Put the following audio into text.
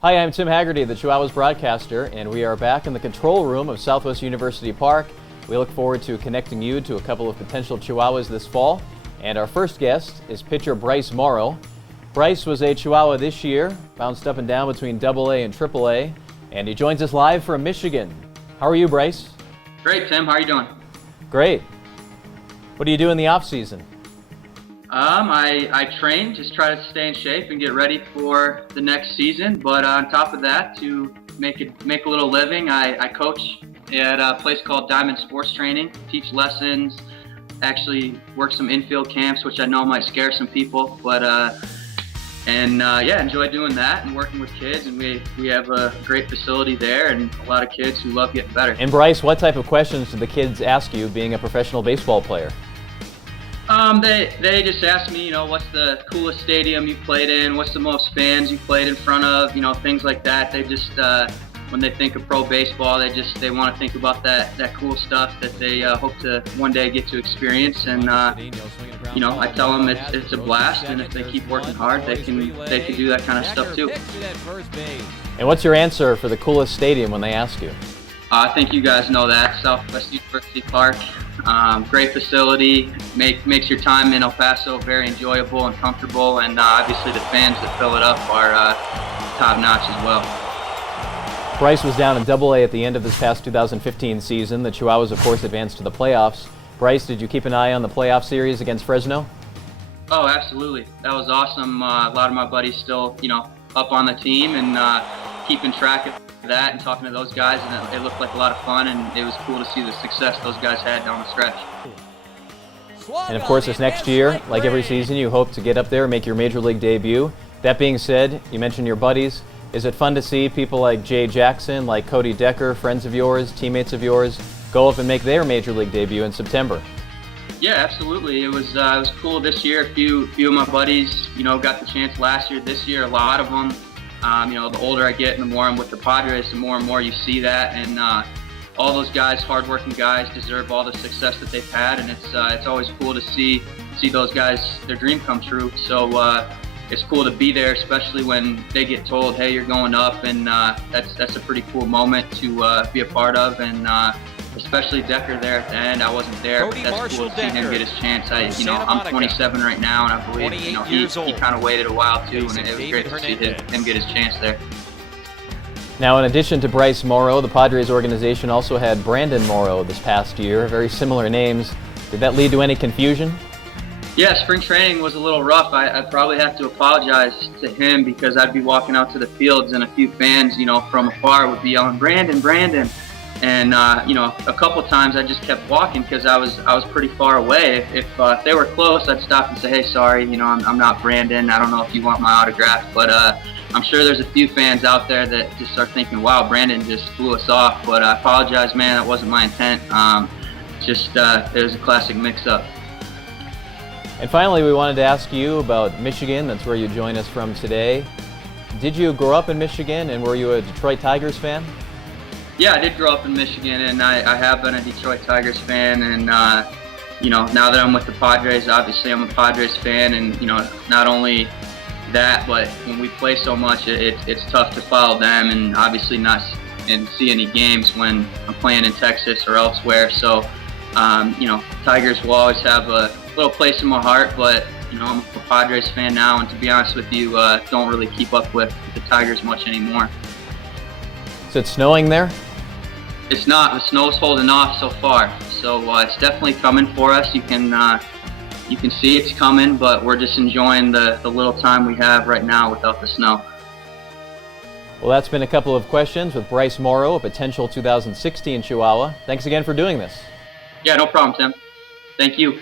Hi, I'm Tim Hagerty, the Chihuahuas broadcaster, and we are back in the control room of Southwest University Park. We look forward to connecting you to a couple of potential Chihuahuas this fall. And our first guest is pitcher Bryce Morrow. Bryce was a Chihuahua this year, bounced up and down between AA and AAA, and he joins us live from Michigan. How are you, Bryce? Great, Tim. How are you doing? Great. What do you do in the off-season? I train, just try to stay in shape and get ready for the next season. But on top of that, to make a little living, I coach at a place called Diamond Sports Training, teach lessons, actually work some infield camps, which I know might scare some people. But enjoy doing that and working with kids. And we have a great facility there and a lot of kids who love getting better. And Bryce, what type of questions do the kids ask you being a professional baseball player? They just ask me, what's the coolest stadium you played in? What's the most fans you played in front of? Things like that. They just, when they think of pro baseball, they want to think about that cool stuff that they hope to one day get to experience. And I tell them it's a blast, and if they keep working hard, they can do that kind of stuff too. And what's your answer for the coolest stadium when they ask you? I think you guys know that, Southwest University Park. Great facility, makes your time in El Paso very enjoyable and comfortable, and obviously the fans that fill it up are top-notch as well. Bryce was down in AA at the end of this past 2015 season. The Chihuahuas, of course, advanced to the playoffs. Bryce, did you keep an eye on the playoff series against Fresno? Oh, absolutely. That was awesome. A lot of my buddies still, up on the team and keeping track of that and talking to those guys, and it looked like a lot of fun, and it was cool to see the success those guys had down the stretch. And of course, this next year, like every season, you hope to get up there and make your major league debut. That being said, you mentioned your buddies. Is it fun to see people like Jay Jackson, like Cody Decker, friends of yours, teammates of yours, go up and make their major league debut in September? Yeah, absolutely. It was cool this year. A few of my buddies, got the chance last year. This year, a lot of them. The older I get and the more I'm with the Padres, the more and more you see that. And all those guys, hardworking guys, deserve all the success that they've had. And it's always cool to see those guys, their dream come true. So it's cool to be there, especially when they get told, hey, you're going up. And that's a pretty cool moment to be a part of. And especially Decker there at the end. I wasn't there, but that's cool to see him get his chance. I'm 27 right now, and I believe he kind of waited a while too, and it was great to see him get his chance there. Now, in addition to Bryce Morrow, the Padres organization also had Brandon Morrow this past year. Very similar names. Did that lead to any confusion? Yeah, spring training was a little rough. I probably have to apologize to him because I'd be walking out to the fields and a few fans, from afar would be yelling, "Brandon, Brandon." And a couple times I just kept walking because I was pretty far away. If they were close, I'd stop and say, "Hey, sorry, I'm not Brandon. I don't know if you want my autograph." But I'm sure there's a few fans out there that just are thinking, "Wow, Brandon just flew us off." But I apologize, man. That wasn't my intent. It was a classic mix-up. And finally, we wanted to ask you about Michigan. That's where you join us from today. Did you grow up in Michigan, and were you a Detroit Tigers fan? Yeah, I did grow up in Michigan, and I have been a Detroit Tigers fan. And now that I'm with the Padres, obviously I'm a Padres fan. And not only that, but when we play so much, it's tough to follow them, and obviously not and see any games when I'm playing in Texas or elsewhere. So Tigers will always have a little place in my heart. But I'm a Padres fan now, and to be honest with you, don't really keep up with the Tigers much anymore. Is it snowing there? It's not. The snow's holding off so far, so it's definitely coming for us. You can see it's coming, but we're just enjoying the little time we have right now without the snow. Well, that's been a couple of questions with Bryce Morrow, a potential 2016 Chihuahua. Thanks again for doing this. Yeah, no problem, Tim. Thank you.